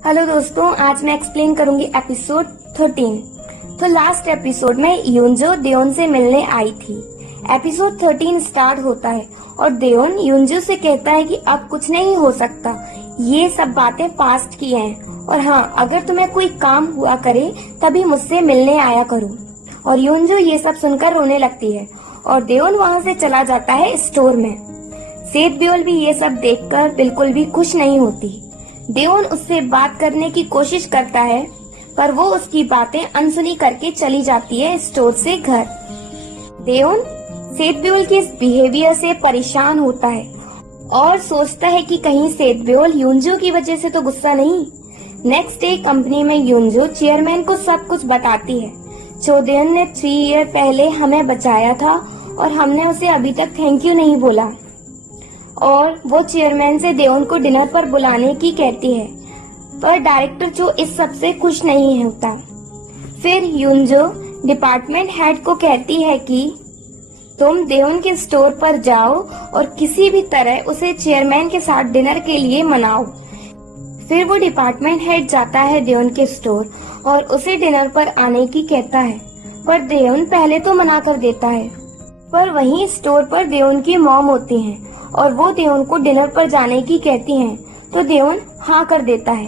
Hello दोस्तों, आज मैं एक्सप्लेन करूंगी एपिसोड 13। तो लास्ट एपिसोड में यूनजो देओन से मिलने आई थी। एपिसोड 13 स्टार्ट होता है और देओन यूनजो से कहता है कि अब कुछ नहीं हो सकता, ये सब बातें पास्ट की हैं और हाँ, अगर तुम्हें कोई काम हुआ करे तभी मुझसे मिलने आया करो। और यूनजो ये सब सुनकर रोने लगती है और देओन वहाँ से चला जाता है स्टोर में। सेठ ब्योल भी ये सब देखकर बिल्कुल भी खुश नहीं होती। देओन उससे बात करने की कोशिश करता है पर वो उसकी बातें अनसुनी करके चली जाती है स्टोर से घर। देओन सेठ ब्योल के इस बिहेवियर से परेशान होता है और सोचता है कि कहीं सेठ ब्योल यूनजो की वजह से तो गुस्सा नहीं। नेक्स्ट डे कंपनी में यूनजो चेयरमैन को सब कुछ बताती है। देओन ने 3 ईयर पहले हमें बचाया था और हमने उसे अभी तक थैंक यू नहीं बोला। और वो चेयरमैन से देओन को डिनर पर बुलाने की कहती है, पर डायरेक्टर जो इस सब से खुश नहीं होता। फिर यूनजो डिपार्टमेंट हेड को कहती है कि तुम देओन के स्टोर पर जाओ और किसी भी तरह उसे चेयरमैन के साथ डिनर के लिए मनाओ। फिर वो डिपार्टमेंट हेड जाता है देओन के स्टोर और उसे डिनर पर आने की कहता है, पर देओन पहले तो मना कर देता है। पर वहीं स्टोर पर देओन की मॉम होती हैं और वो देओन को डिनर पर जाने की कहती हैं, तो देओन हाँ कर देता है।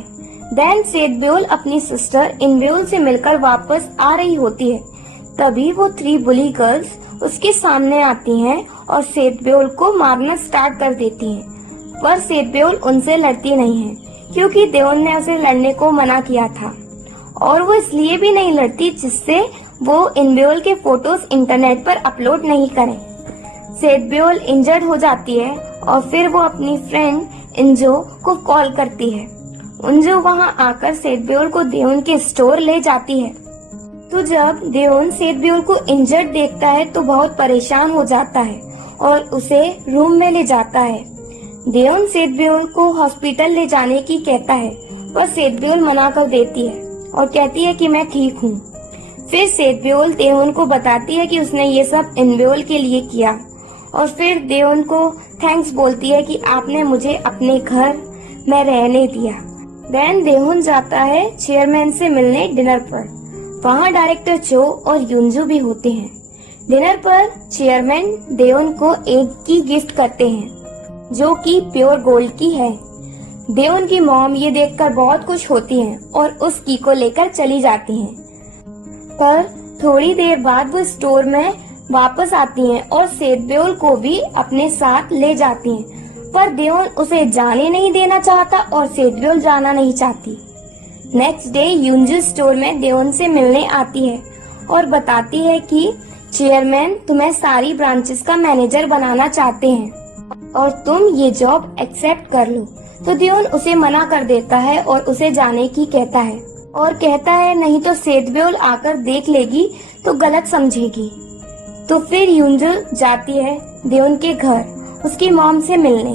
देन सेठ ब्योल अपनी सिस्टर इनब्योल से मिलकर वापस आ रही होती है। तभी वो 3 बुली गर्ल्स उसके सामने आती हैं और सेठ ब्योल को मारना स्टार्ट कर देती हैं। पर सेठ ब्योल उनसे लड़ती नहीं है क्योंकि देओन ने उसे लड़ने को मना किया था और वो इसलिए भी नहीं लड़ती जिससे वो इनब्योल के फोटोज इंटरनेट पर अपलोड नहीं करें। सेठ ब्योल इंजर्ड हो जाती है और फिर वो अपनी फ्रेंड इंजो को कॉल करती है। इंजो वहां आकर सेठ ब्योल को देओन के स्टोर ले जाती है। तो जब देओन सेठ ब्योल को इंजर्ड देखता है तो बहुत परेशान हो जाता है और उसे रूम में ले जाता है। देओन सेठ ब्योल को हॉस्पिटल ले जाने की कहता है, पर सेठ ब्योल मना कर देती है और कहती है कि मैं ठीक हूँ। फिर सेठ ब्योल देओन को बताती है कि उसने ये सब इनब्योल के लिए किया और फिर देओन को थैंक्स बोलती है कि आपने मुझे अपने घर में रहने दिया। देन देओन जाता है चेयरमैन से मिलने डिनर पर। वहाँ डायरेक्टर चो और यूनजो भी होते हैं। डिनर पर चेयरमैन देओन को एक की गिफ्ट करते हैं जो कि प्योर गोल्ड की है। देओन की मॉम ये देखकर बहुत खुश होती हैं और उस की को लेकर चली जाती हैं। पर थोड़ी देर बाद वो स्टोर में वापस आती हैं और सेठ ब्योल को भी अपने साथ ले जाती हैं। पर देओन उसे जाने नहीं देना चाहता और सेठ ब्योल जाना नहीं चाहती। नेक्स्ट डे यूनजो स्टोर में देओन से मिलने आती है और बताती है कि चेयरमैन तुम्हें सारी ब्रांचेस का मैनेजर बनाना चाहते हैं और तुम ये जॉब एक्सेप्ट कर लो। तो देओन उसे मना कर देता है और उसे जाने की कहता है और कहता है नहीं तो सेठ ब्योल आकर देख लेगी तो गलत समझेगी। तो फिर यूनजो जाती है देओन के घर उसकी मॉम से मिलने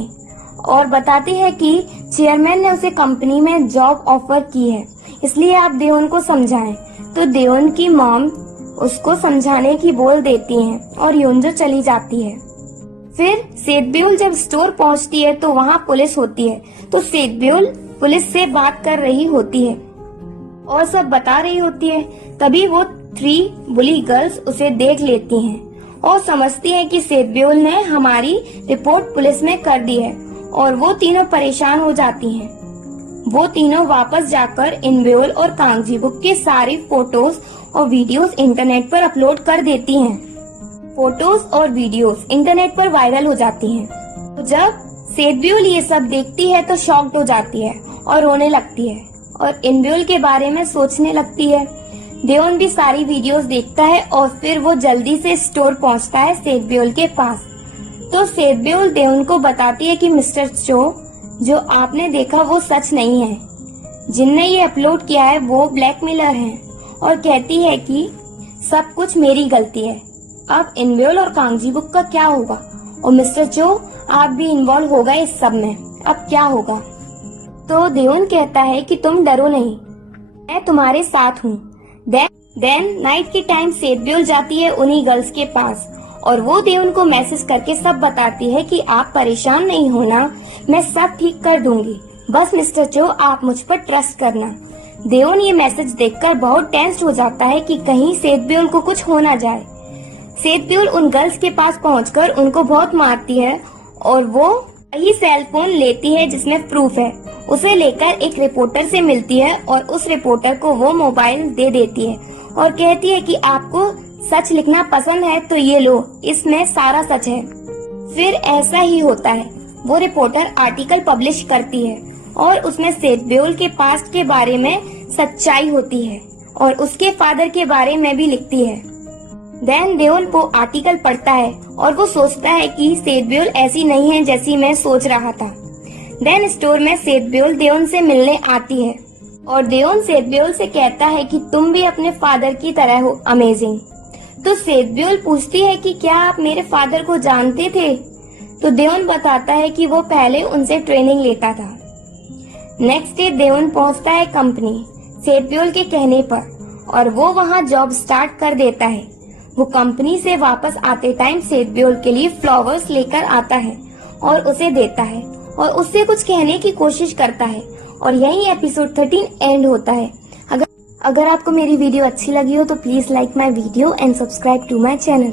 और बताती है कि चेयरमैन ने उसे कंपनी में जॉब ऑफर की है, इसलिए आप देओन को समझाएं। तो देओन की मॉम उसको समझाने की बोल देती हैं और यूनजो चली जाती है। फिर सेठ ब्योल जब स्टोर पहुंचती है तो वहाँ पुलिस होती है। तो सेठ ब्योल पुलिस से बात कर रही होती है और सब बता रही होती है। तभी वो 3 बुली गर्ल्स उसे देख लेती हैं और समझती हैं कि सेठ ब्योल ने हमारी रिपोर्ट पुलिस में कर दी है और वो तीनों परेशान हो जाती हैं। वो तीनों वापस जाकर इनब्योल और कांगजी बुक के सारे फोटोज और वीडियोस इंटरनेट पर अपलोड कर देती हैं। फोटोज और वीडियोस इंटरनेट पर वायरल हो जाती हैं। तो जब सेठ ब्योल ये सब देखती है तो शॉक्ड हो जाती है और रोने लगती है और इनब्योल के बारे में सोचने लगती है। देओन भी सारी वीडियोस देखता है और फिर वो जल्दी से स्टोर पहुंचता है सेठ ब्योल के पास। तो सेठ ब्योल देओन को बताती है कि मिस्टर चो, जो आपने देखा वो सच नहीं है। जिनने ये अपलोड किया है वो ब्लैकमेलर हैं और कहती है कि सब कुछ मेरी गलती है। अब इनब्योल और कांगजी बुक का क्या होगा? और मिस्टर चो, आप भी इन्वॉल्व हो गए इस सब में, अब क्या होगा? तो देओन कहता है कि तुम डरो नहीं, मैं तुम्हारे साथ हूँ। देन नाइट के टाइम सेठ ब्योल जाती है उन्हीं गर्ल्स के पास और वो देओन को मैसेज करके सब बताती है कि आप परेशान नहीं होना, मैं सब ठीक कर दूंगी। बस मिस्टर चो आप मुझ पर ट्रस्ट करना। देओन ये मैसेज देखकर बहुत टेंस्ड हो जाता है कि कहीं सेतब्योल को कुछ हो ना जाए। सेतब्योल उन गर्ल्स के पास पहुंचकर उनको बहुत मारती है और वो वही सेल फोन लेती है जिसमें प्रूफ है। उसे लेकर एक रिपोर्टर से मिलती है और उस रिपोर्टर को वो मोबाइल दे देती है और कहती है कि आपको सच लिखना पसंद है तो ये लो, इसमें सारा सच है। फिर ऐसा ही होता है। वो रिपोर्टर आर्टिकल पब्लिश करती है और उसमें सेतब्योल के पास्ट के बारे में सच्चाई होती है और उसके फादर के बारे में भी लिखती है। देन देओन वो आर्टिकल पढ़ता है और वो सोचता है कि सेतब्योल ऐसी नहीं है जैसी मैं सोच रहा था। देन स्टोर में सेतब्योल देओन से मिलने आती है और देओन सेतब्योल से कहता है कि तुम भी अपने फादर की तरह हो अमेजिंग। तो सेतब्योल पूछती है कि क्या आप मेरे फादर को जानते थे? तो देओन बताता है कि वो पहले उनसे ट्रेनिंग लेता था। नेक्स्ट डे देओन पहुंचता है कंपनी सेतब्योल के कहने पर और वो वहां जॉब स्टार्ट कर देता है। वो कंपनी से वापस आते टाइम सेतब्योल के लिए फ्लावर्स लेकर आता है और उसे देता है और उससे कुछ कहने की कोशिश करता है और यही एपिसोड 13 एंड होता है। अगर आपको मेरी वीडियो अच्छी लगी हो तो please like my video and subscribe to my channel.